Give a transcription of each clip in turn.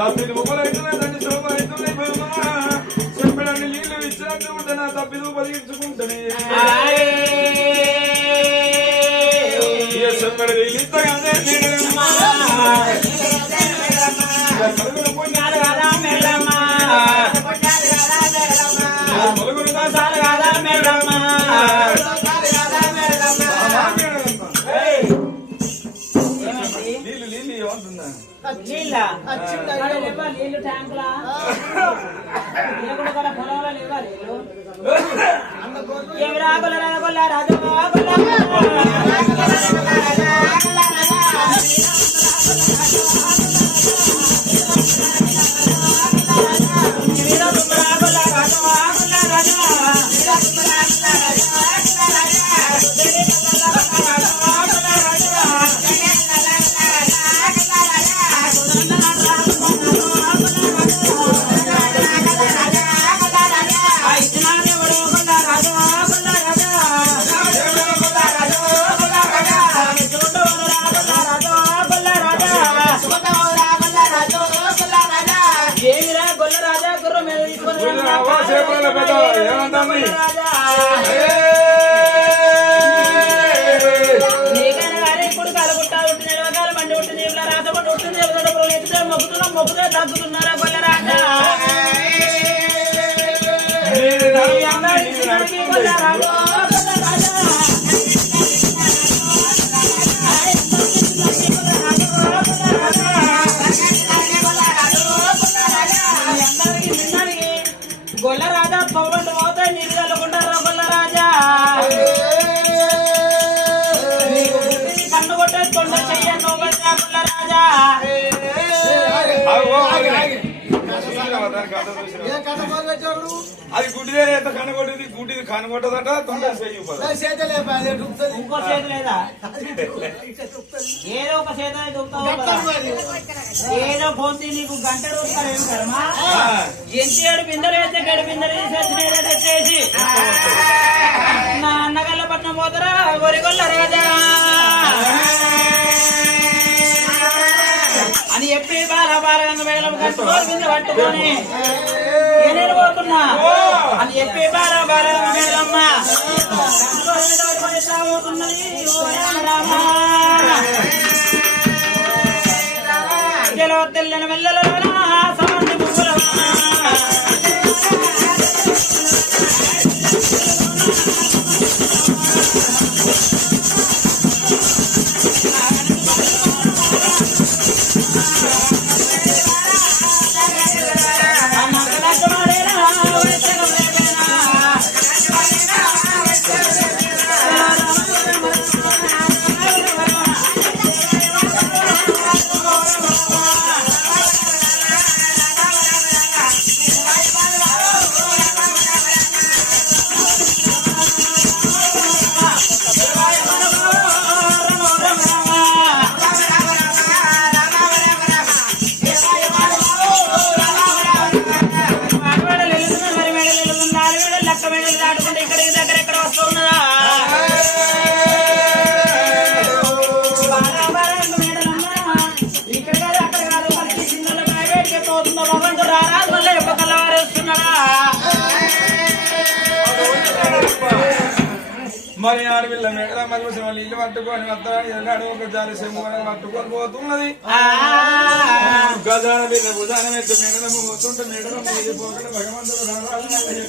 తప్పిది ముగ్గులైతున్నదండి శోభ అవుతున్నాయి బామా చెప్పడానికి నీళ్లు ఇచ్చినట్టు ఉంటా తప్పిది ఉపయోగించుకుంటానే చెప్పడి ఇంతగానే నీళ్ళు ట్యాంకులా కూడా పొలంలో లేవా నీళ్ళు ఏమి రాగొల్ల రాగొల్ల రాజు మొక్కుతో తగ్గుతున్నారా కొల్లరాజా గొల్లరాజా పౌరులు పోతాయి నీరు కలుగుంటారా కొల్లరాజా కన్ను కొట్టేసుకుంటా చెయ్యండి కొల్లరాజా అది గుడ్డిదే కనగొట్టింది గుడ్డిది కనగొట్టదట ఇంకో చేతి లేదా ఏదో ఒక చేత ఏదో పోతే నీకు గంట రూపాయలు ఏమి కర్మా ఎంత ఏడు బిందెలు వేస్తే గడి బిందెలు తీసేసి తెచ్చేసి నా అన్నగల్ల పట్నం పోతారా గొరిగొల్ల రాజా అని చెప్పి బాగా వేలం కట్టుకోరు బిందె పట్టుకొని నేను పోతున్నా అని చెప్పి బాగా వేలమ్మ తెల్లని వెళ్ళలో సమంతి ముగ్గుల మరి ఆడపిల్ల మేడలమ్మ చూసి వాళ్ళు ఇల్లు పట్టుకొని వస్తాడు ఒక జాలి సెమ్ము పట్టుకొని పోతున్నది గజాన మీద భుజానం ఎత్తి మేడలమ్మ పోతుంటే మేడలమ్మ ఇది పోకుండా భగవంతుడు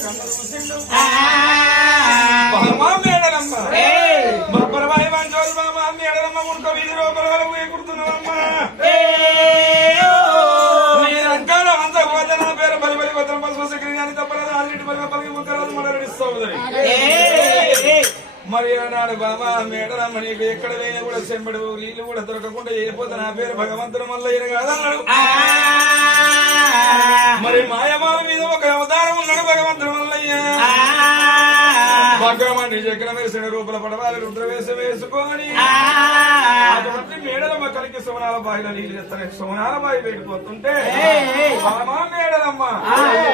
కన్నలు చూసిండు మేడలమ్మ మా పరవాయి మంచోళ్ళు మా మేడలమ్మ ఉనుక వీధి లోపల వరకు కుడుతున్నావమ్మా మీరంకాల అంత పోతే నా పేరు బలి బలి భద్రం పశువు సక్రి కానీ తప్పలేదు ఆరింటి బలి పలికి ముక్కరాదు మన సోదరి మరి అన్నాడు బాబా మేడలమ్మ నీకు ఎక్కడ వేయినా కూడా చెంబడు నీళ్లు కూడా దొరకకుండా వెళ్ళిపోతే నా పేరు భగవంతుడు మల్లయ్య కాదన్నాడు మరి మాయమావ మీద ఒక అవతారం ఉన్నాడు భగవంతుడు మల్లయ్య భగ్రమండి చక్రం వేసిన రూపల పడవాలి రుద్రవేషం వేసుకొని అటువంటి మేడలమ్మ కలిగి సోనాల బాయిలో నీళ్ళు చేస్తాను సోనాల బాయి పెట్టిపోతుంటే బామా మేడలమ్మ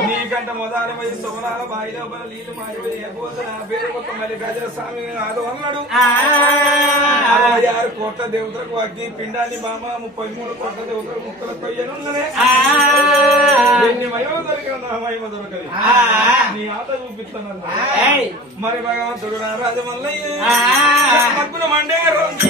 నీకంట మొదలమై సోనాల బాయి లోపల నీళ్లు మారిపోతే నా పేరు మొత్తం మళ్ళీ గజల స్వామి కాదు అన్నాడు 66 కోట్ల దేవతలకు అగ్ని పిండాన్ని బామ 33 కోట్ల దేవతలకు ముక్కల కొయ్యనున్నదే ఎన్ని మహిమ దొరికిన నా మహిమ దొరకదు నీ ఆట చూపిస్తాను మరి భగవంతుడు రారాజు మల్లయ్య మండే రోజు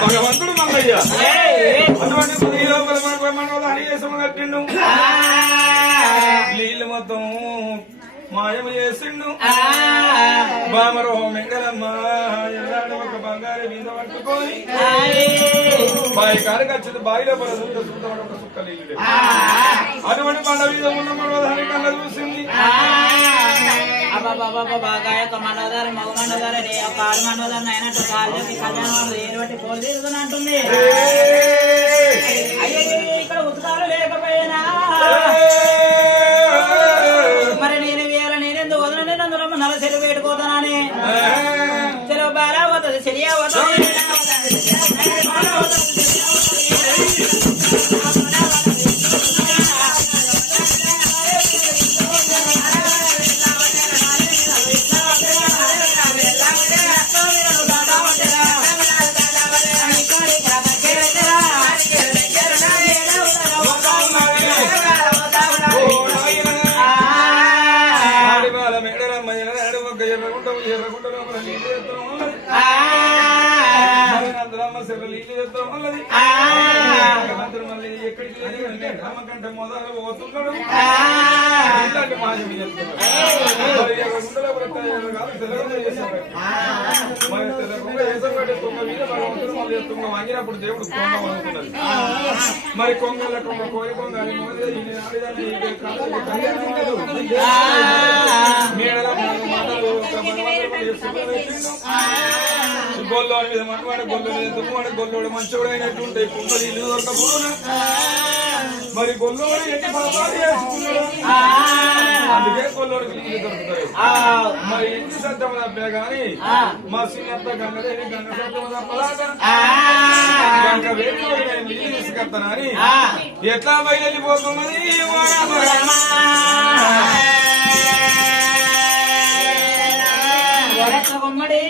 భగవంతుడు మల్లయ్య అటువంటి కట్టిండు నీళ్ళు మొత్తం మాయము చేసిండు బామరో మెంగళమ్మ ఎల్లాడు ఒక బంగారు మీద పట్టుకొని బాయి కాడికి వచ్చింది బాయిలో ఒక సుక్క నీళ్ళు అటువంటి పండ మీద ఉన్న మనోదాని కళ్ళ చూసింది మనోదారు మగ మనోదారు కాలు మనోదారు అయినట్టు కాళ్ళు కళ్యాణం ఏరు బట్టి పోలు తీరుదని అంటుంది అయ్యో ఇక్కడ ఉత్సాహాలు లేకపోయినా మరి నేను వేయాల నేనెందుకు వదలండి నందులమ్మ నల్ల చెరువు పెట్టుకోతానని చెరువు బాగా పోతుంది చెరియా పోతుంది ఎక్కడికి అమ్మకంటే మొదలు పోతున్నాడు వాంగినప్పుడు దేవుడు కొంగ వదులుతున్నది మరి కొంగల కొంగ కోరి కొంగ మేడల మాటలు గొల్లో మీద మనవాడు గొల్లు మీద దుమ్మాడు గొల్లోడు మంచోడు అయినట్టుంటాయి కుంపలు ఇల్లు దొరకపోను మరి గొల్లోడు ఎన్ని పాపాలు చేసుకున్నాడు అందుకే గొల్లోడికి ఇల్లు దొరుకుతాయి మరి ఇంటి సత్యం తప్పే గాని మా సిన్నత్త గంగదేవి గంగ సత్యం తప్పలాగా గంగ వేడిలో నీళ్ళు తీసుకొస్తానని ఎట్లా బయలుపోతున్నది గుమ్మడి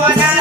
Hola,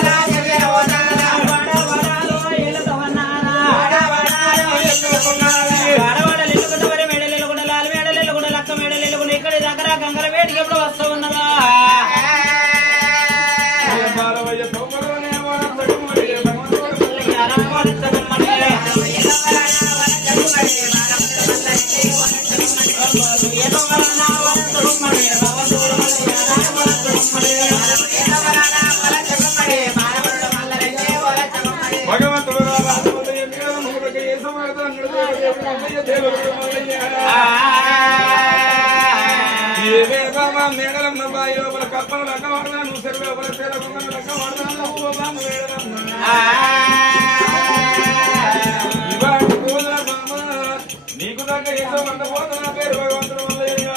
మల్లయ్య దేవుడు మల్లయ్య ఏమే బాబా మేడలమ్మ బాయి లోపల కప్పలు లెక్క వాడదా నువ్వు చెరు లోపల తెలకుండా లెక్క వాడదా నువ్వు బాబా మేడలమ్మ ఇవాటి పూజ బాబా నీకు దగ్గర ఏదో వంట పోతున్నా పేరు భగవంతుడు మల్లయ్య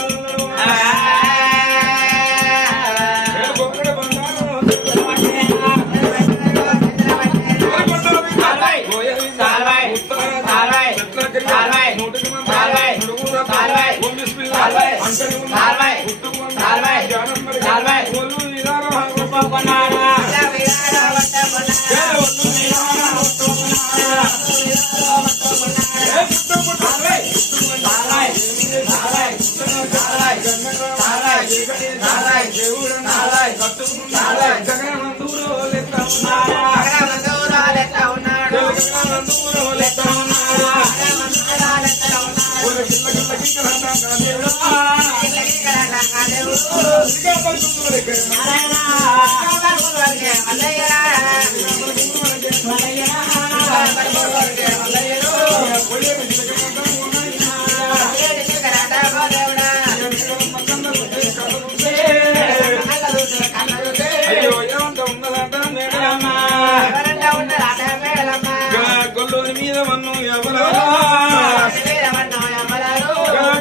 గొల్లోని మీద మన్ను ఎవరాలా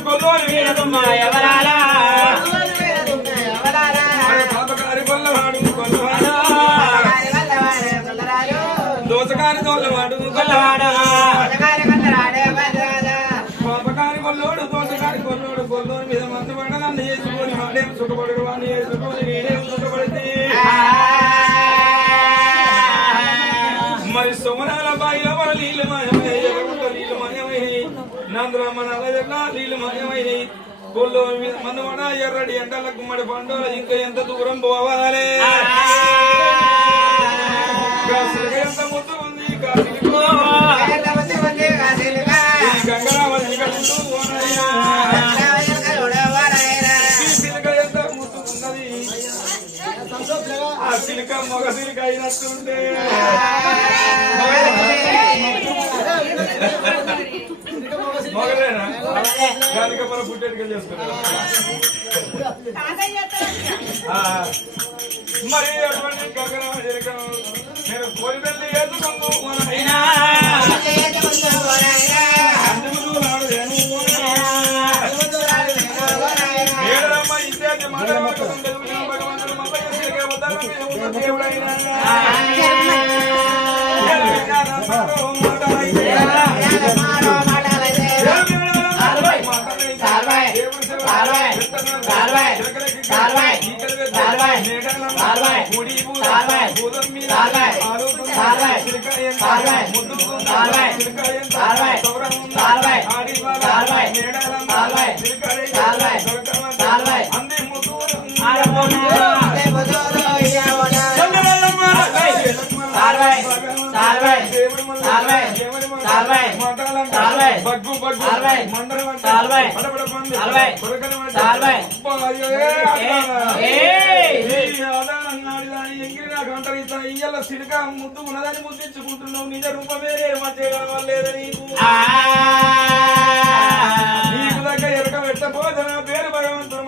గొల్లోని మీద ఎవరాలా పాపకారి కొల్లవాడు కొల్లవాడు దోసకారి కొల్లవాడు కొల్లవాడు పాపకారి కొల్లోడు దోసకారి కొల్లోడు గొల్లోని మీద మందు పడదాన్ని చేసుకొని వాడేం సుఖపడడు వాడిని చేసుకొని వీడేం సుఖపడితే మరి సోమనాల బాయిలో మన నీళ్ళు మాయమై నీళ్ళు మాయమై నంద్రమ్మనాల నీళ్ళు మాయమై గొల్లో మీద మన్నుమడ ఎర్రడి ఎండల గుమ్మడి పండుగ ఇంకా ఎంత దూరం పోవాలి ఎంత ముద్దు ఉంది గంగరావతి సిలిక ఎంత ముద్దు ఉన్నది ఆ సిలిక మొగ సిలిక అయినట్టుంటే మొగలేనా దానికి మనం పుట్టేటిగా చేసుకున్నాం మరి అటువంటి గంగరామ నేను కోరి వెళ్ళి ఎదుగుతాను ఏడమ్మ ఇత్యాది భగవంతుడు దేవుడైనా బగ్గు బగ్గు మండలం ఇయ్యాల సిరిక ముద్దు ఉన్నదని ముద్దించుకుంటున్నావు నిజ రూపమే లేదని నీకు దగ్గర ఎరక పెట్టబోదు నా పేరు భగవంతుడు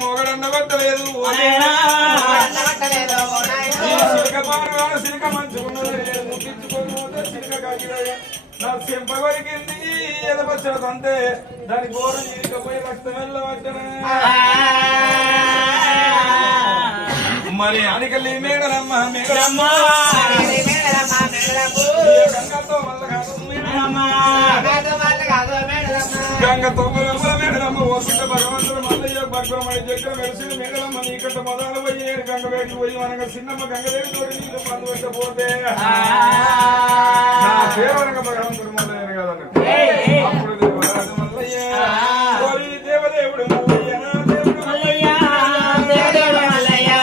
మొగడన్న కొట్టలేదు సిరిక మంచుకున్నది ముట్టించుకోకపోతే సిరిక కాకినాయ నా చెంపగొరికింది ఎదపచ్చదంతే దాని గోరు చీకపోయి రక్తం వెళ్ళబట్టనే మరి అనికల్లి మేడలమ్మ మేడలమ్మ గంగతో మేడలమ్మ వస్తుంటే భగవంతుడు మల్లయ్య అక్రమణి దగ్గర మెలిసిన మేడలమ్మ నీకంట మొదలు పోయి నేను గంగవేడికి పోయి మనగా చిన్నమ్మ గంగవేడి తోటి నీళ్ళు పండు పెట్టబోతే దేవరంగ భగవంతుడు మొదలైన కదన్న అప్పుడు దేవరాజు మల్లయ్య దేవదేవుడు మల్లయ్య దేవుడు మల్లయ్య దేవదేవుడు మల్లయ్య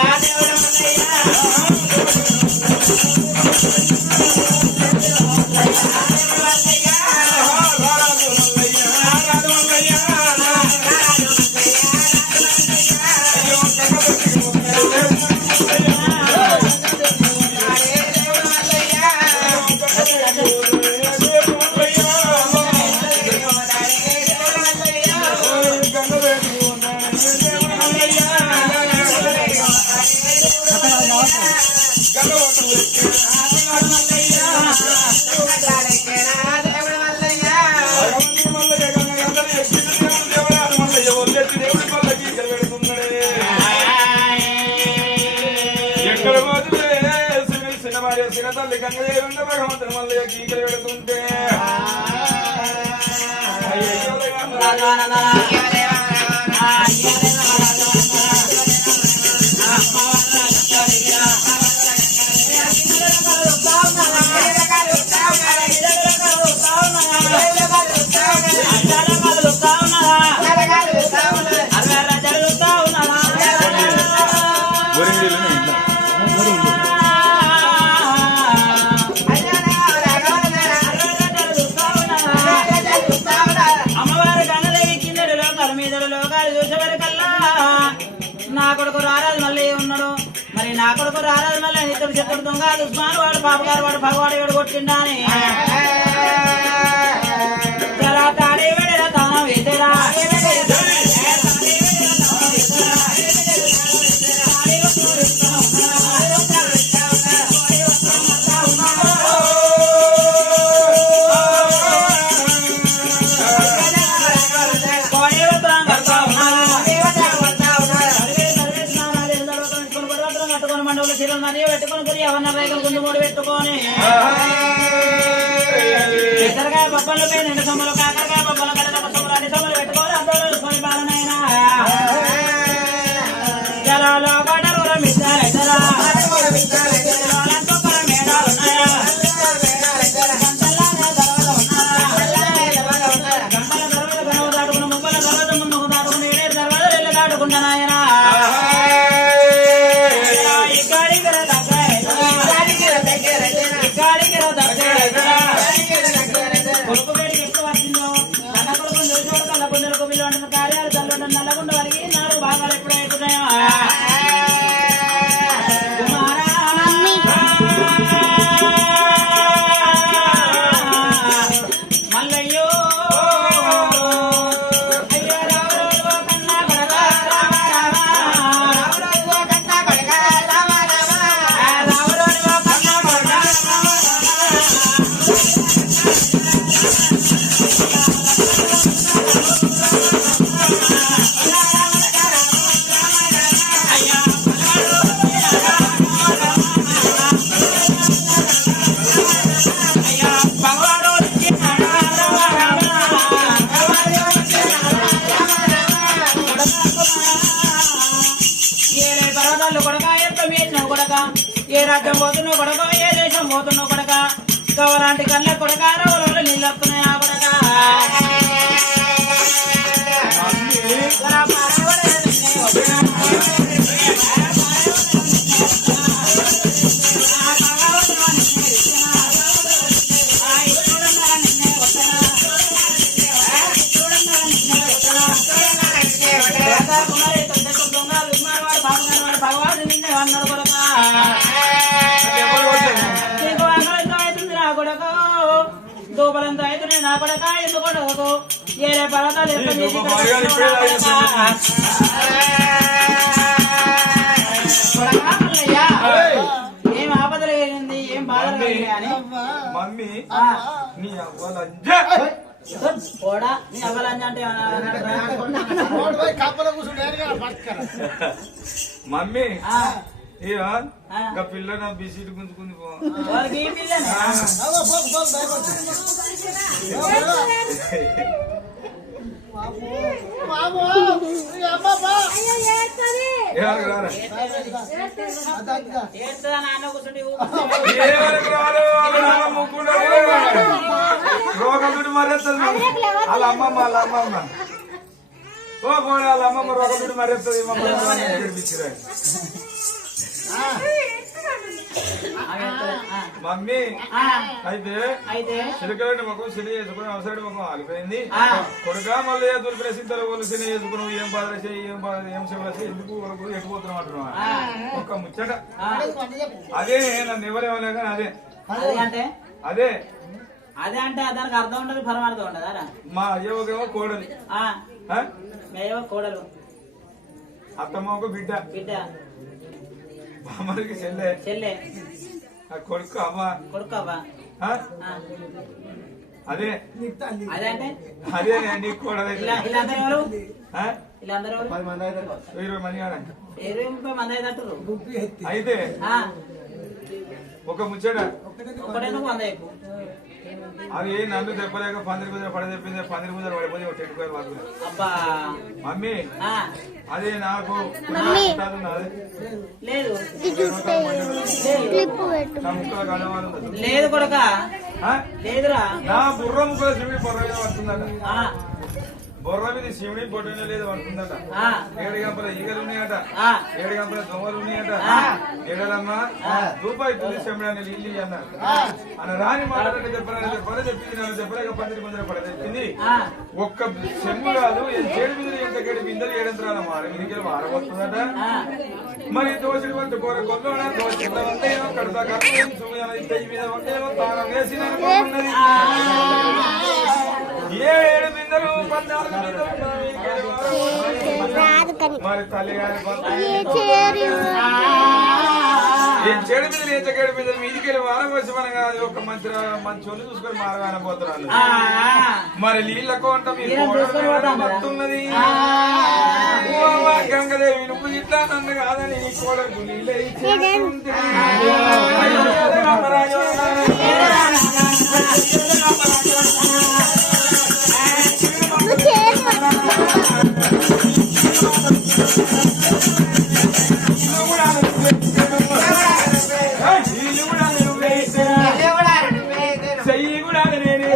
తల్లి గంగదేవుండ భగవంతుని మల్లయ్య కీకలు పెడుతుంటే నా కొడుకు రారాజు మళ్ళీ ఉన్నాడు మరి నా కొడుకు రారాజు మళ్ళీ ఇతడు చెప్పుడు దొంగ దుస్మాను వాడు పాపగారు వాడు భగవాడు వేడు కొట్టిండా అని తాడే వేడేరా తాను వేసేరా పెట్టుకుని ఎవరన్నా రేఖలు గుండు మూడు పెట్టుకొని ఇద్దరుకాయ బొబ్బలు పై రెండు సొమ్మలు కాకరకాయ బొబ్బలు కడక సొమ్మలు అన్ని సొమ్మలు పెట్టుకొని అందరూ చూసుకొని బాలనైనా జలాలో గడరు మిత్రాలైతరా మేడాలు ఉన్నాయా గంటల దర్వాజ దాటుకున్న ముప్పల దర్వాజ ముందుకు దాటుకుని 7 దర్వాజలు దాటుకుంటానాయనా కార్యాలు చల్లడం నల్లగుండ వారికి 4 భాగాలు ఎప్పుడు అయిపోతాయో మల్లయ్యో ఏ రాజ్యం పోతున్నావు కొడక ఏ దేశం పోతున్నావు కొడక గవలాంటి కళ్ళ కొడక రోజులు నీళ్ళు వస్తున్నాయి ఆ కొడక భగవాన్ నిన్నే అన్నాడు కొడక దూపలంతా అయితే నా కొడక ఎందుకు ఏరే పర్వతాలు ఏం ఆపదలు కలిగింది ఏం బాధలు కలిగాని మమ్మీ నీ పోడా నీ అవ్వాలని అంటే మమ్మీ ఇంకా పిల్ల నా బిసీట్ గుంజుకుంది వాళ్ళకి ఏం పిల్ల ఎవరికి రాలే ఏడ్చదా నాన్న కూర్చుంటే ఎవరికి రాలే వాళ్ళ నాన్న ముక్కుంటాడు రోగదుడి మరేస్తుంది వాళ్ళ అమ్మమ్మ ఓ పోనీ వాళ్ళ అమ్మమ్మ రోగదుడి మరేస్తుంది మమ్మీ అయితే చిలకలని ముఖం శని చేసుకుని అవసరం ముఖం ఆగిపోయింది కొడుక మళ్ళీ దుర్పిన సింతల వాళ్ళు శని చేసుకుని ఏం బాధ చేయి ఏం బాధ ఏం సేవలు చేయి ఎందుకు వరకు ఎట్టుపోతున్నాం అంటున్నా ఒక్క ముచ్చట అదే నన్ను ఎవరేమలేక అదే అదే అదే అంటే దానికి అర్థం ఉండదు పరమార్థం ఉండదా మా అయ్యవకేమో కోడలి మేమో కోడలు అత్తమ్మ ఒక బిడ్డ బిడ్డ బామ్మడికి చెల్లె చెల్లె కొడుకు అవ్వ కొడుకు అవ్వ అదే అదే అంటే అదే నీ కోడలు వీళ్ళందరూ ఎవరు వీళ్ళందరూ 20 మంది 20 మంది అయినట్టు అయితే ఒక ముచ్చట ఒకటే 100 అయిపో అది నన్ను దెబ్బలేక పందిరి ముందర పడదెప్పింది పందిరి ముందర పడిపోయి టెంటుకోవాలి వాళ్ళు మమ్మీ అదే నాకు లేదు లేదు కొడక లేదురా నా బుర్ర ముక్కల శివుడి పొర్ర మీద పడుతుందట బొర్ర మీద శివుడి పొట్టిన లేదు పడుతుందట 7 గంపల ఈగలు ఉన్నాయట 7 గంపల దొంగలు ఉన్నాయట ఏడలమ్మా రూపాయి తుది శంబడాన్ని ఇల్లు అన్నారు అని రాని మాట్లాడే చెప్పింది నన్ను చెప్పలేక పందిరి ముందర పడదెప్పింది ఒక్క చెమ్ము కాదు 7 బిందెలు ఎంత గడి బిందెలు 7 యంత్రాల మారి మీదికి వారబోతుందట మరి దోషుడు వంట కూర కొల్లోన దోషుల వంటేమో కడతా కట్టేం సుమయాల ఇంటి మీద వంటేమో తానం వేసిన అనుకున్నది 7 బిందెలు 14 మరి తల్లిగారి చెడు మీద ఎంచకేడు మీద మీదికెళ్ళి వారం వచ్చి మనం కాదు ఒక మంచి ఒళ్ళు చూసుకొని మారగానే పోతున్నాను మరి నీళ్ళకు అంట మీరున్నది గంగదేవి నువ్వు ఇట్లా నన్ను కాదని నీ కోడకు నీళ్ళే చెయ్యి కూడా నేనే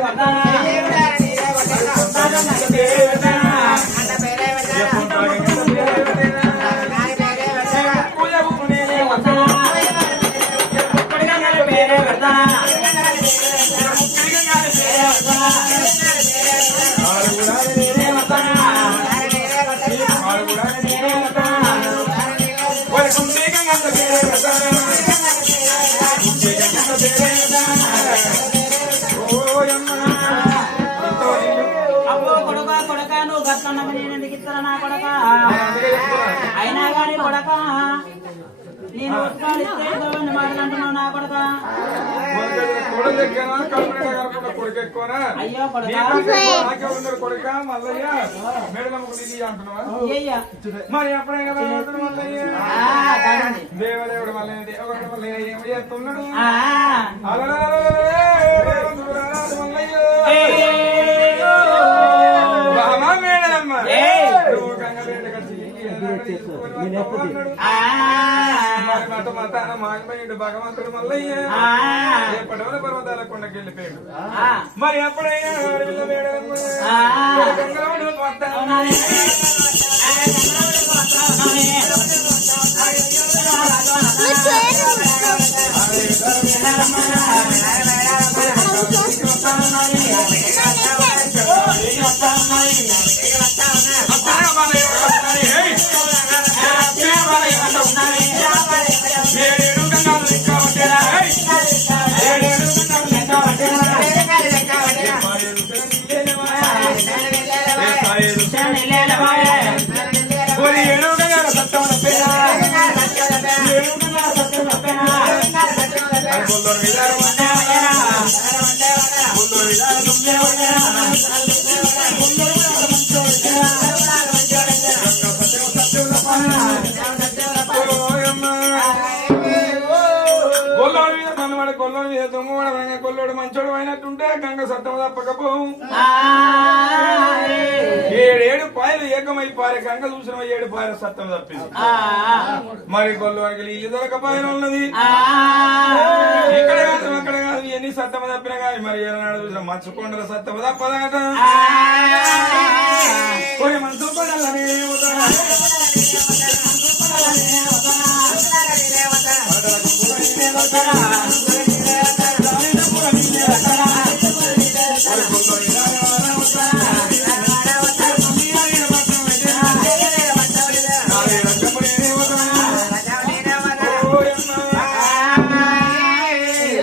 అయినా కానీ కొడక నేను మాట్లాడుతున్నావు నా కొడక అయ్యో కొడుక మల్లయ్య మేడలమ్మకు నీళ్ళు అంటున్నావా మరి ఎప్పుడైనా మల్లయ్య దేవదేవుడు మల్లయ్య దేవడు మల్లయ్య ఏం చేస్తున్నాడు మేడలమ్మ భగవంతుడు మల్లయ్య పడవల పర్వతాల కొండకి వెళ్ళిపోయాడు మరి ఎప్పుడైనా తుమ్మవాడ కొల్లోడు మంచోడు అయినట్టుంటే గంగ సట్టం తప్పకపోవు. 7 పాయలు ఏకమై పారే గంగ చూసిన 7 పాయల సట్టం తప్పింది. మరి కొల్లోడికి నీళ్ళు దొరకపోయిన ఉన్నది. ఇక్కడ కాదు అక్కడ కాదు ఎన్ని సత్తమ తప్పినా కానీ మరి ఏనాడు చూసిన మంచు కొండల సత్తమ తప్పదాట. కొన్ని మంచు కొండలనే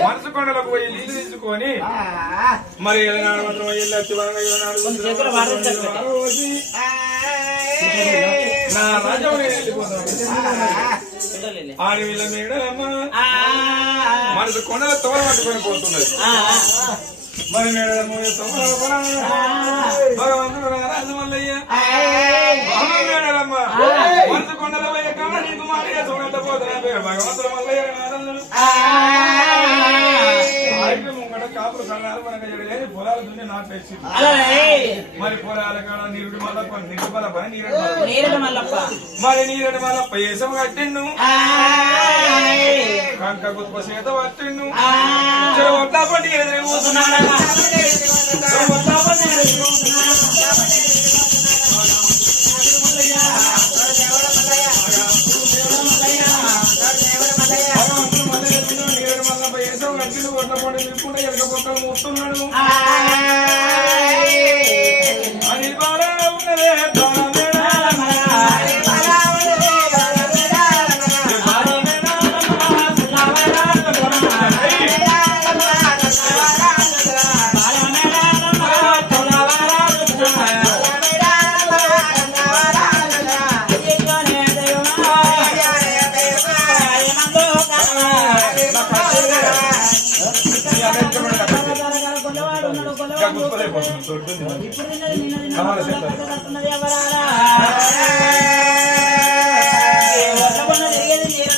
మనసు కొండలకు పోయి నీళ్లు తీసుకొని మరి ఏనాడు మాత్రం వెళ్ళొచ్చి నా రాజ్యం వెళ్ళిపోతాను. ఆడవిల్ల మేడమ్మ మనసు కొండల తోడ పట్టుకొని పోతున్నది. మరి మేడమ్మ భగవంతుడు రాజు మల్లయ్య మేడమ్మ మనసు కొండల పోయే కన్నా నీకు మాట చూడండి పోతున్నా భగవంతుడు మల్లయ్య ముంగట కాపులు కన్నారు మనకు ఎడలేని పొలాలు దున్ని నాటేసి మరి పొలాల కాడ నీరుడు మల్లప్ప నీరు మల్లప్ప మరి నీరడు మల్లప్ప ఏసం కట్టిండు కంక గుత్ప చేత పట్టిండు ఒట్టాపట్టి ఎదురైపోతున్నాడు. ఒట్లపడి కూడా ఎరగబొక్క ముస్తున్నాడు. అని బాగా ఉన్నదే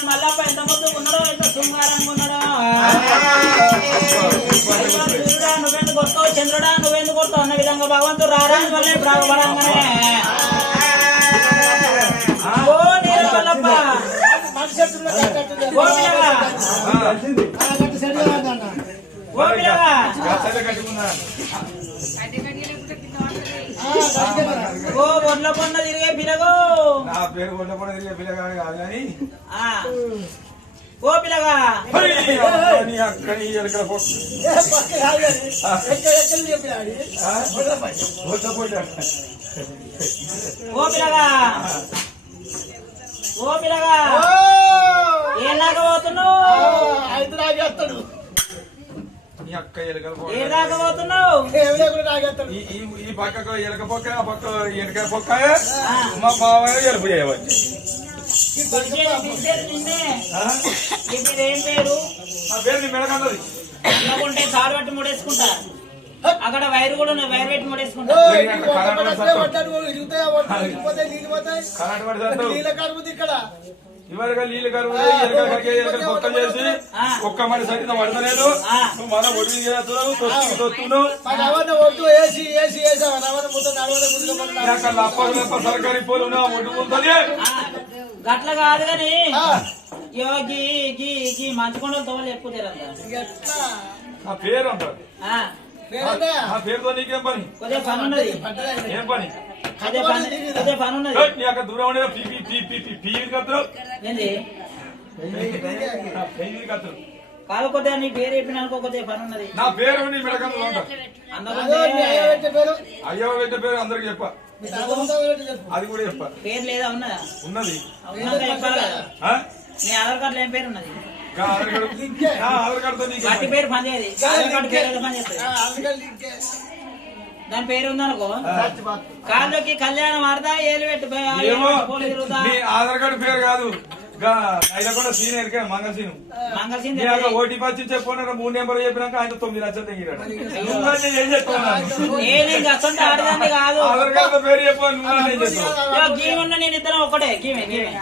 మల్లప్ప ఎంత ముందు ఉన్నాడో ఎంత శృంగారంగా ఉన్నాడో. నువ్వెందుకు కొడతావు చంద్రుడా నువ్వెందుకు కొడతావు అన్న విధంగా భగవంతుడు రారాజు వల్లే ప్రాగపడంగానే ఓ నీరు మల్లప్ప ఓ ఒడ్ల పొన్న తిరిగే పిల్లగో. నా పేరు ఒడ్ల పొన్న తిరిగే పిల్లగా కాదు కానీ ఓ పిల్లగా అక్కడి ఎలకల ఓ పిల్లగా ఓ పిల్లగా ఏం లాగబోతున్నావు? అక్క ఎలకల ఏం లాగబోతున్నావు? ఈ పక్కకు ఎలక పొక్క ఆ పక్క ఎలక పొక్క మా బావ ఎలుపు చేయవచ్చు. ఏం పేరు? నా పేరు నీ మెడకన్నది అనుకుంటే తాడు పట్టి ముడేసుకుంటా. అక్కడ వైరు కూడా వైర్ పెట్టి ముడేసుకుంటా. ఇవరగా నీళ్ళు కరువు ఎలకలు పొక్కలు చేసి ఒక్క మన సరిగ్గా పడతలేదు. నువ్వు మన ఒడి చేస్తున్నావు తొత్తున్నావు లప్ప సరకారి పోలు ఒడ్డు పోతుంది. గట్ల కాదు కాని మంచి కొండలు తోమలు ఎక్కువ తెరంతా. నా పేరు అంటారు. నా పేరుతో నీకేం పని? కొద్దిగా పని ఉన్నది. ఏం పని? కొద్దిగా పని ఉన్నది. నీ అక్కడ దూరం ఉండే కత్తులు కాదు కొద్దిగా నీ పేరు చెప్పిన అనుకో కొద్దిగా పని ఉన్నది. నా పేరు నీ మెడకందులో ఉంటా. అయ్యవ పెట్టే పేరు అందరికి చెప్ప. అది కూడా చెప్ప. పేరు లేదా ఉన్నదా? ఉన్నది. చెప్పాలి కదా. నీ ఆధార్ కార్డులో ఏం పేరు ఉన్నది? ఆధార్ కార్డుతో వాటి పేరు పనిచేయదు. ఆధార్ కార్డు పేరు ఏదో పనిచేస్తుంది. దాని పేరు ఉందనుకో కాళ్ళకి కళ్యాణం వాడదా ఏలు పెట్టి ఆధార్ కార్డు పేరు కాదు కూడా సీన్ ఎరికే మంగళసీను మంగళసింది ఓటీపీ వచ్చి చెప్పినాక 3 నెంబర్ చెప్పినాక ఆయన 9 లక్షలు తెగిరాడు ఏం చెప్తాను ఆడదాన్ని కాదు ఆధార్ కార్డు పేరు చెప్పాను నువ్వు ఏం చెప్తావు గీమున్న నేను ఇద్దరం ఒకటే గీమే గీమే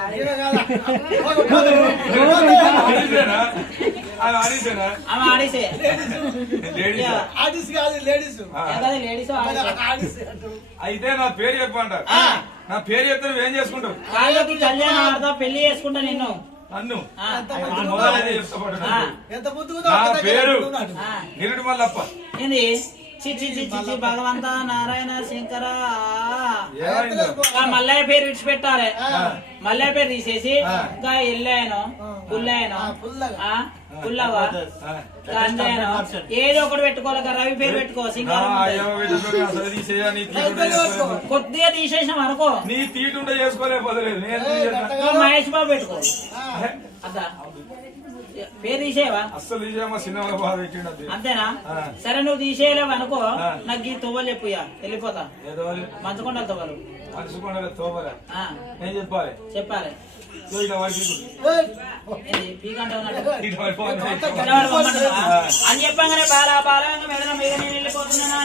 ఆడీసేనా ఆమె ఆడిసే లేడీస్ లేడీస్ అయితే నా పేరు చెప్పంటారు నా పేరు చెప్తే నువ్వేం చేసుకుంటావు కాళ్ళకి కళ్యాణం ఆడతా పెళ్లి చేసుకుంటా నిన్ను నన్ను నా పేరు నిరుడు మల్లప్ప ఏంది చిచి చిచి భగవంత నారాయణ శంకర మల్లయ్య పేరు విడిచిపెట్టాలి మల్లయ్య పేరు తీసేసి ఇంకా ఎల్లాయను పుల్లాయను పుల్లవా అంజాయను ఏదో ఒకటి పెట్టుకోవాలి రవి పేరు పెట్టుకో సింగారం కొద్దిగా తీసేసినాం అనుకో నీ తీటుంటే చేసుకోలేకపోలేదు మహేష్ బాబు పెట్టుకో అదా పేరు తీసేవా అస్సలు తీసేమా సినిమా బాగా పెట్టిండు అంతేనా సరే నువ్వు తీసేయలేవు అనుకో నాకు ఈ తువ్వలు చెప్పుయా వెళ్ళిపోతా మంచుకొండ తువ్వలు మనుషుకుండా తోపలే నేను చెప్పాలి చెప్పాలి అని చెప్పగానే బాలా బాలా మీద మీద నేను వెళ్ళిపోతున్నా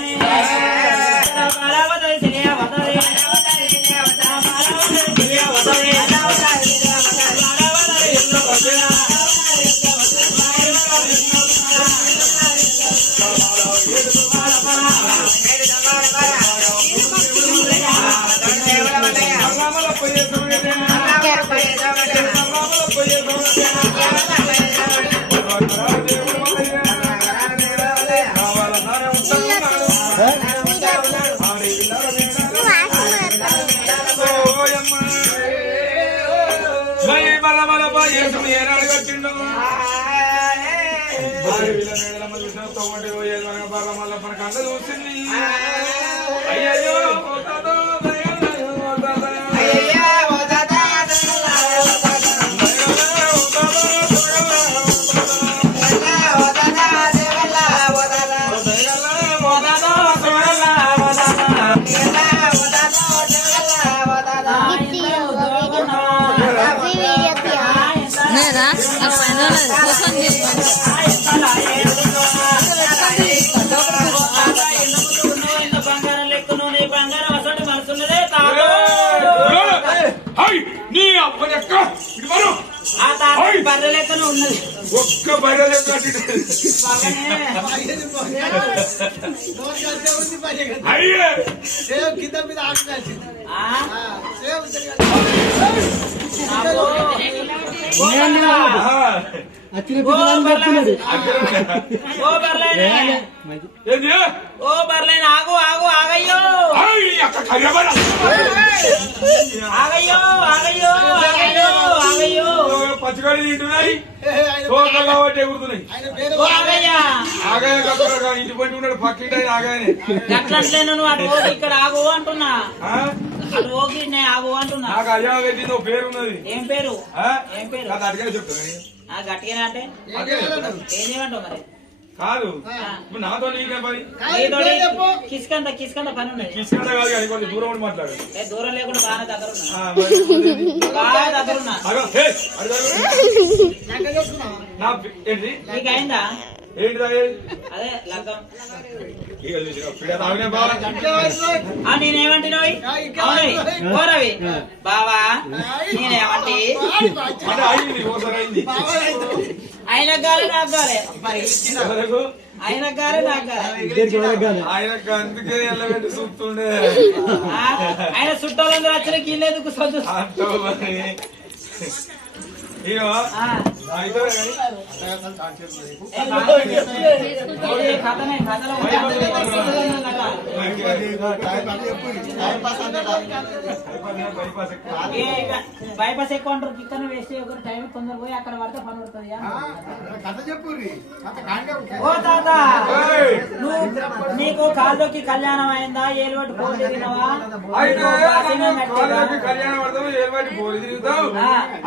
మళ్ళీ కండ చూసింది అయ్యో బర్రె లెక్కనే ఉన్నది ఒక్క బర్రె లెక్క కింద మీద ఓ బర్లేన్ ఆగు ఆగు ఆగయ్యో ఆగయ్యో ఆగయ్యో ఆగయ్యో ఆగయ్యో పచ్చగడి తింటున్నాయి ఎగురుతున్నాయి ఆగాయ ఇంటి పట్టి ఉన్నాడు పక్కింటి ఆగాయనే అట్లట్లేను నువ్వు అటు పోగి ఇక్కడ ఆగు అంటున్నా అటు పోగి నేను ఆగు అంటున్నా నాకు అయ్యా పెట్టింది ఒక పేరు ఉన్నది ఏం పేరు ఏం పేరు అడిగానే చెప్తాను గట్టిగా అంటే ఏం చేయమంటావు మరి కాదు నాతో నీకే పని కిస్కంద కిస్కంద పని ఉన్నది కిస్కంద కాదు కానీ కొంచెం దూరం ఉండి మాట్లాడు దూరం లేకుండా బాగా దగ్గర ఉన్నా బాగా దగ్గర ఉన్నా నీకు అయిందా ఏంటిదా అదే లగ్గం నేనేమంటున్నావు రవి బావా నేనేమంటే ఆయన గాలి నాకు గాలి ఆయన గాలి నాకు గాలి అందుకే ఎల్లబెట్టి చూస్తుండే ఆయన చుట్టాలందరూ వచ్చిన కిందెందుకు సొంత బైపాస్ ఎక్కువ అంటారు కిక్కన వేస్తే ఒక టైం తొందర పోయి అక్కడ పడితే పని పడుతుంది ఓ తాత నీకు కాళ్ళకి కళ్యాణం అయిందా ఏలుబట్టి పోటీ తినవా కళ్యాణం పడతావు ఏలుబట్టి పోటీ తిరుగుతావు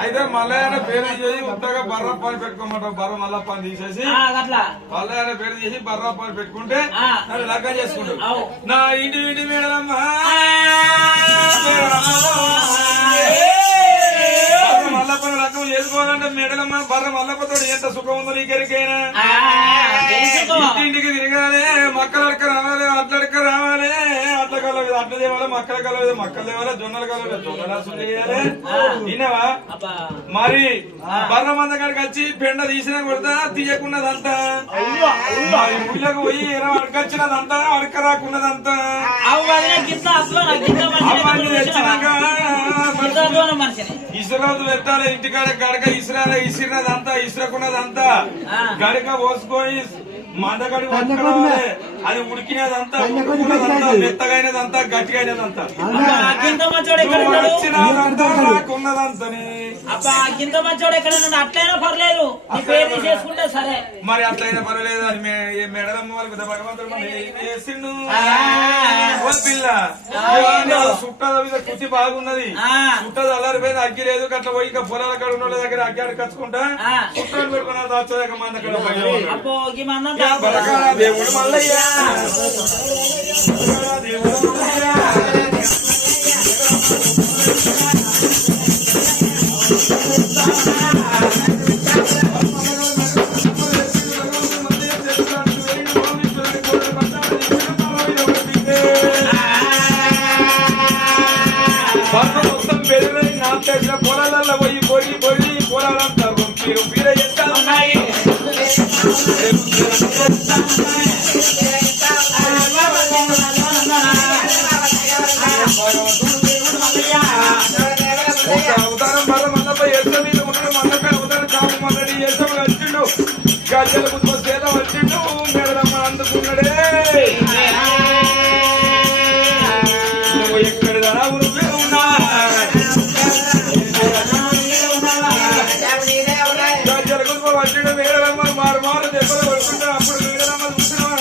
అయితే మళ్ళీ పేరు చేసి ఉత్తగా బర్రప్పని పెట్టుకోమంటావు బర్ర మల్లప్పని తీసేసి మల్లయ్య పేరు చేసి బర్రప్పని పెట్టుకుంటే నన్ను లగ్గం చేసుకుంటావు నా ఇంటి ఇంటి మేడమ్మా మల్లప్పని లగ్గం మెడలమ్మ బర్ర మల్లపతోడు ఎంత సుఖం ఉందో నీకెరికైనా ఇంటింటికి తిరగాలి మక్కలు అడక రావాలి అట్లడక రావాలి అట్ల కలవదు అట్ల తేవాలి మక్కల కలవదు మక్కలు తేవాలి జొన్నలు కలవదు జొన్నలు అసలు చేయాలి విన్నావా మరి బర్ర మంద కాడికి వచ్చి పెండ తీసినా కొడతా తీయకున్నదంతా మరి ఊళ్ళకి పోయి అడకొచ్చినదంతా అడక రాకున్నదంతా ఇసురాజు పెట్టాలి ఇంటికాడ గడక ఇసురాలే ఇసిరినదంతా ఇసురకున్నదంతా గడక పోసుకొని మందగడి పట్టుకోవాలి అది ఉడికినదంతా ఉడుకున్నదంతా మెత్తగైనదంతా గట్టిగైనదంతా వచ్చినదంతా రాకున్నదంతని గింత మంచోడు ఎక్కడ అట్లయినా పర్లేదు చేసుకుంటే సరే మరి అట్లయినా పర్వాలేదు అది మెడలమ్మ వాళ్ళకి భగవంతుడు వేసిండు పిల్ల చుట్టద మీద కుసి బాగున్నది చుట్టది అల్లరిపోయింది అగ్గి లేదు అట్లా పోయి ఇంకా పొలాల కాడ ఉన్న దగ్గర అగ్గి అడి కచ్చుకుంటా చుట్టాలు పెట్టుకున్నా దాచదాకా మన దగ్గర దేవుడు మల్లయ్య దేవుడు మొత్తం పెరిగి నాటేసిన పొలాలలో పోయి పొడి పొడి పొలాలంతా మీరు పీర ఎంత ఉన్నాయి అవతారం మళ్ళీ మళ్ళీ ఎట్ల మీద ఉన్నాడు మళ్ళీ అవతారం కాపు మళ్ళీ ఎట్ల వచ్చిండు గజ్జల కుటుంబ సేద వచ్చిండు మేడమ్మ అందుకున్నాడే నువ్వు ఎక్కడ ఉన్నా గజ్జల కుటుంబ వచ్చిండు మేడమ్మ మారు మారు దెబ్బలు పడుకుంటా అప్పుడు మేడమ్మ చూసినవా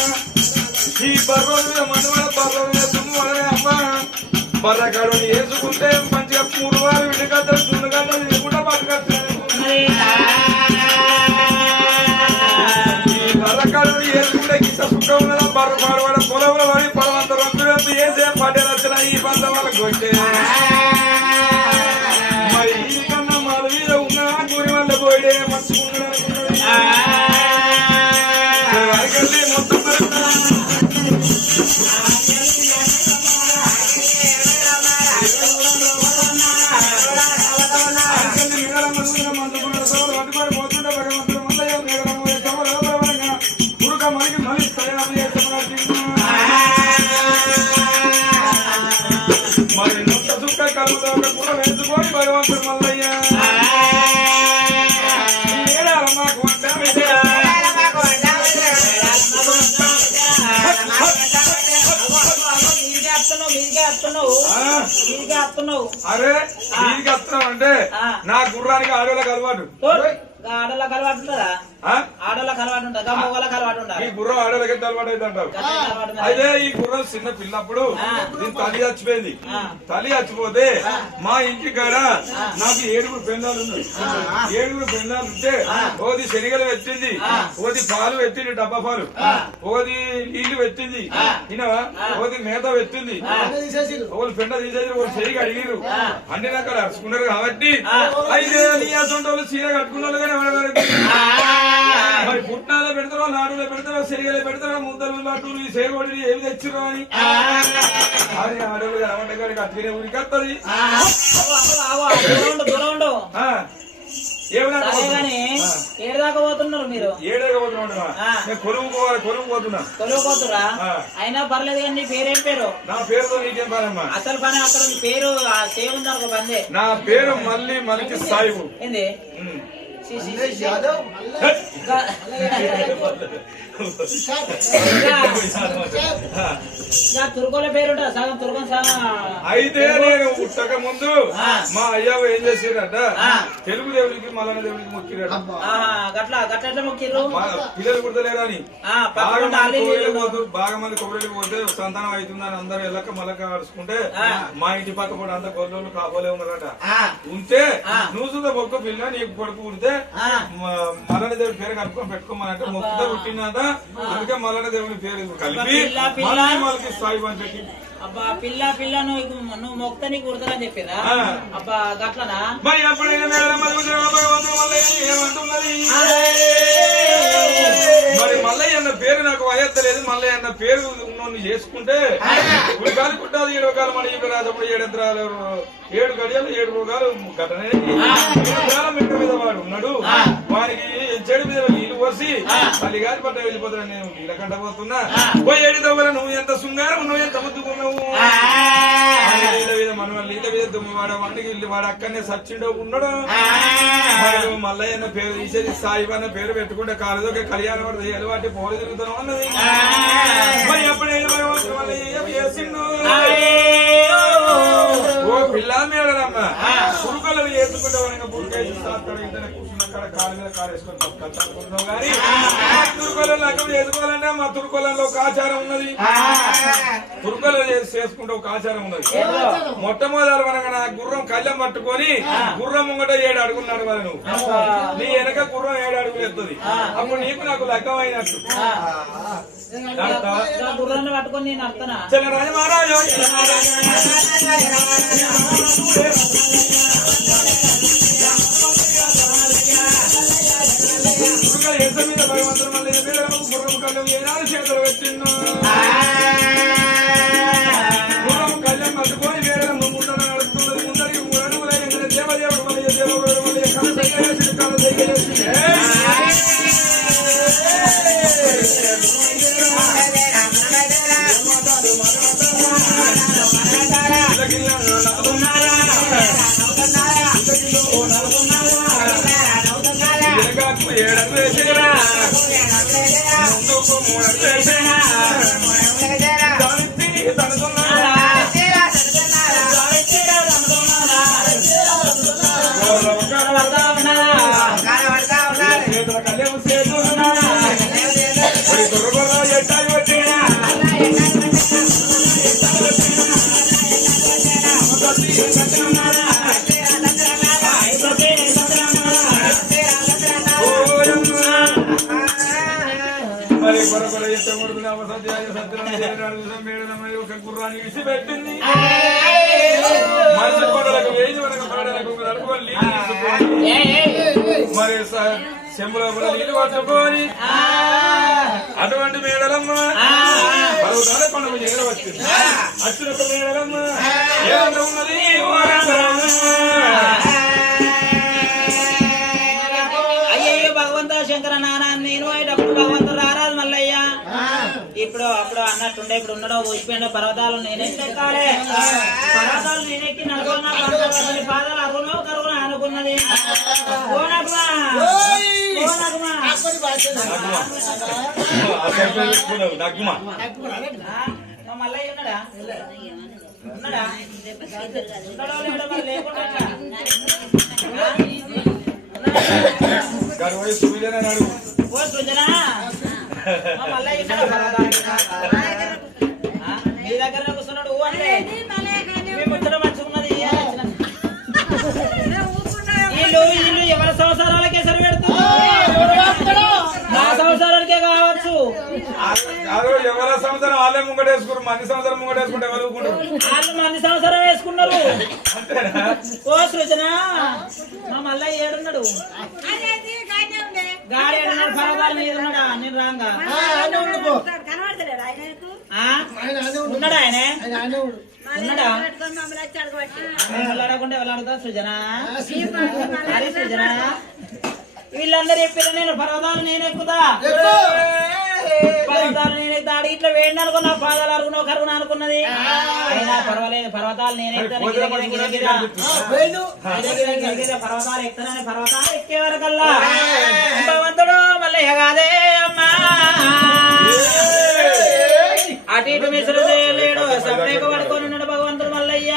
ఈ బర్రోల మీద మనవాళ్ళ బర్రోల మీద దుమ్ము వలనే అమ్మ బర్రకాడు వేసుకుంటే మంచిగా 3 వారాలు విడిగద్దలు 2 గంటలు తిరుగుకుంటా పట్టుకొస్తాను ఈ బర్రకాడు వేసుకుంటే ఇంత సుఖం ఉన్నదా బర్ర పాడవాడ పొలంలో పడి పొలవంత రొంతులు వేసే పడే రచన ఈ బంధ వాళ్ళకి కొట్టే మరి ఈ కన్నా మాల మీద ఉన్న గురి వల్ల పోయే మంచుకున్నాడు మొత్తం మరి నొట్ట చుక్క కలుగుతా కూడా వేసుకొని భగవంతుడు మల్లయ్య మాకు అరే దీనికి వస్తున్నావు అంటే నా గుర్రానికి ఆడోళ్ళకి అలవాటు ఆడోళ్ళకి అలవాటు ఉంటుందా ఆడోళ్ళకి అలవాటు ఉంటుందా మగవాళ్ళకి అలవాటు ఉంటుందా ఈ గుర్రం ఆడోళ్ళకి ఎంత అలవాటు అయితే అంటారు అయితే ఈ గుర్రం చిన్న పిల్లప్పుడు దీని తల్లి చచ్చిపోయింది తల్లి చచ్చిపోతే మా ఇంటి కాడ నాకు 7 పెండాలు ఉన్నాయి 7 పెండాలు ఉంటే ఓది శనిగలు పెట్టింది ఓది పాలు పెట్టింది డబ్బా పాలు ఓది నీళ్లు పెట్టింది తినవా ఓది మేత పెట్టింది ఒకరు పెండ తీసేసి ఒకరు చెయ్యి అడిగిరు అన్ని రకాలు అరుచుకున్నారు కాబట్టి అయితే నీ అసొంటోళ్ళు చీర కట్టుకున్నారు కానీ మరి పుట్నాలో పెడతారో నాడులో పెడతారో శరిగలో పెడతారో ముద్దలు లడ్డూలు ఈ సేగోడి ఏమి తెచ్చిరో అని అది ఆడోళ్ళు కనబడ్డ కాడికి అట్లనే ఊరికి వస్తుంది ఏడాక పోతున్నారు మీరు ఏడాక పోతున్నా కొలువు పోవాలి కొలువు పోతున్నా కొలువు పోతురా అయినా పర్లేదు కానీ నీ పేరేం పేరు నా పేరుతో నీకేం పనమ్మా అసలు పని అక్కడ పేరు సేవ్ ఉంది ఒక బందే నా పేరు మళ్ళీ మలికి సాయిబు ఏంది తుర్కోల పేరు సగం తుర్కం సగం అయితే నేను పుట్టక ముందు మా అయ్యా ఏం చేసిరట తెలుగు దేవుడికి మలన దేవుడికి మొక్కిరట గట్ల మొక్కిర్రు పిల్లలు పుడతలేరని బాగా మంది కొబ్బరి పోతే సంతానం అవుతుందని అందరూ ఎల్లక మలక అడుచుకుంటే మా ఇంటి పక్క కూడా అంత గొల్లోళ్ళు కాపోలే ఉన్నారట ఉంటే నువ్వు చూద్దా మొక్క పిల్ల నీకు కొడుకు పుడితే మలన దేవుడి పేరు కలుపుకొని పెట్టుకోమనంటే మొక్కుతో పుట్టినాక అందుకే మలన దేవుడి పేరు కలిపి వాళ్ళకి సాయిబు అని పెట్టి అబ్బా పిల్ల పిల్ల నువ్వు మొక్త నీకు కుడతారని చెప్పిరా అబ్బా గట్లనా మరి ఎప్పుడైనా ఏమంటున్నది మరి మల్లయ్య అన్న పేరు నాకు వయత్తలేదు. మల్లయ్య అన్న పేరు ఉన్నోని చేసుకుంటే ఉడికాలు కుట్టాలి 7 రకాలు మన ఇప్పుడు రాజప్పుడు 7 యంత్రాలు 7 గడియలు 7 రోగాలు ఘటనే మిట్ట మీద వాడు ఉన్నాడు. వానికి చెడు మీద నీళ్లు పోసి మళ్ళీ గారి పట్ట వెళ్ళిపోతున్నా. నేను నీళ్ళ కంట పోతున్నా. పోయి 7 దవ్వల నువ్వు ఎంత శృంగారం ఉన్నావు, ఎంత ముద్దుకున్నావు. మన నీళ్ళ మీద దుమ్మవాడు వాడికి వాడు అక్కడనే సచ్చిండో ఉన్నాడు. మల్లయ్య అన్న పేరు తీసేది సాయిబ్ అన్న పేరు పెట్టుకుంటే కాలేదొక కళ్యాణ పడుతుంది అలవాటి పోలు తిరుగుతాను అన్నది. మరి ఎప్పుడైనా ఏం చేసిండు ఓ పిల్ల మేడమ్మ పురుకలు వేసుకుంటే పురుకేసి కూర్చున్న కాడ కాలు మీద కారేసుకొని తప్పుకుంటున్నావు కానీ తురుకలు లగ్గం చేసుకోవాలంటే మా తురుకలలో ఒక ఆచారం ఉన్నది. తురుకలు చేసుకుంటే ఒక ఆచారం ఉన్నది. మొట్టమొదటి మనగా గుర్రం కళ్ళెం పట్టుకొని గుర్రం ముంగట 7 అడుగులు నడవాలి. నువ్వు నీ వెనక గుర్రం 7 అడుగులు ఎత్తుంది. అప్పుడు నీకు నాకు లగ్గం అయినట్టు. గుర్రాన్ని పట్టుకొని నేను అర్థనా చల్లరాజు మహారాజు మీద భగవంతుడు మళ్ళీ గుర్రం కళ్ళం ఏనాడు చేతులు పెట్టిండు. గుర్రం కళ్ళం పట్టుకొని వేరే ముందర నడుస్తున్నది. ముందరికి 3 అడుగులు దేవదేవుడు మళ్ళీ దేవుడు మళ్ళీ కళ సైకేసి కళ సైకేసి గుర్రాన్ని విసిపెట్టింది. మనిషి పడలకు వేయి వరకు పడలకు మరి చెంబులో కూడా నీళ్ళు పట్టుకొని అటువంటి మేడలమ్మ పర్వతాల కొండకు చేరవచ్చింది. అచ్చునొక్క మేడలమ్మ ఏమన్నా ఉన్నది అయ్యయ్యో భగవంత శంకర నాన్న నేను అయ్యేటప్పుడు భగవంతుడు రారాదు మల్లయ్య. ఇప్పుడు అప్పుడు అన్నట్టుండే ఇప్పుడు ఉండడం ఊసిపోయిన పర్వతాలు నేనెక్కాలే. పర్వతాలు నేనెక్కి నడుకున్నా పాదాలు అరుగునో కరుగునా అనుకున్నది. మల్లయ్య ఉన్నాడా ఉన్నాడా లేకుండా ఓ సృజనా మీ దగ్గర కూర్చున్నాడు అంటే మీ ముచ్చట మంచుకున్నది. వీళ్ళు ఎవరి సంవత్సరాలకే సరి పెడుతుంది. నా సంవత్సరాలకే కావచ్చు. ఎవరి సంవత్సరం వాళ్ళే ముంగటేసుకున్నారు. మంది సంవత్సరం ముంగటేసుకుంటే వాళ్ళు మంది సంవత్సరం వేసుకున్నారు. ఓ సృజన మా మల్లయ్య ఏడున్నాడు? గాడి ఏడున్నాడు? పర్వతాల మీద ఉన్నాడా? నేను రాంగా ఉన్నాడా? ఆయనే ఉన్నాడా? వెళ్ళాడకుండా వెళ్ళాడుతా సృజన. అరే సృజన వీళ్ళందరూ చెప్పిన నేను పర్వతాలు నేను ఎక్కుతా. పర్వతాలు నేను ఎక్కుతా. అడిగి ఇట్లా వేడి అనుకో నా పాదాలు అరుగునో కరుగున అనుకున్నది. అయినా పర్వాలేదు పర్వతాలు నేను ఎక్కుతాను. పర్వతాలు ఎక్కుతానని పర్వతాలు ఎక్కే వరకల్లా భగవంతుడు మళ్ళీ కాదే అమ్మా అటు ఇటు మిశ్ర చేయలేడు. సపరేట్ పడుకొని ఉన్నాడు భగవంతుడు మల్లయ్య.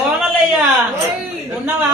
ఓ మల్లయ్య ఉన్నవా?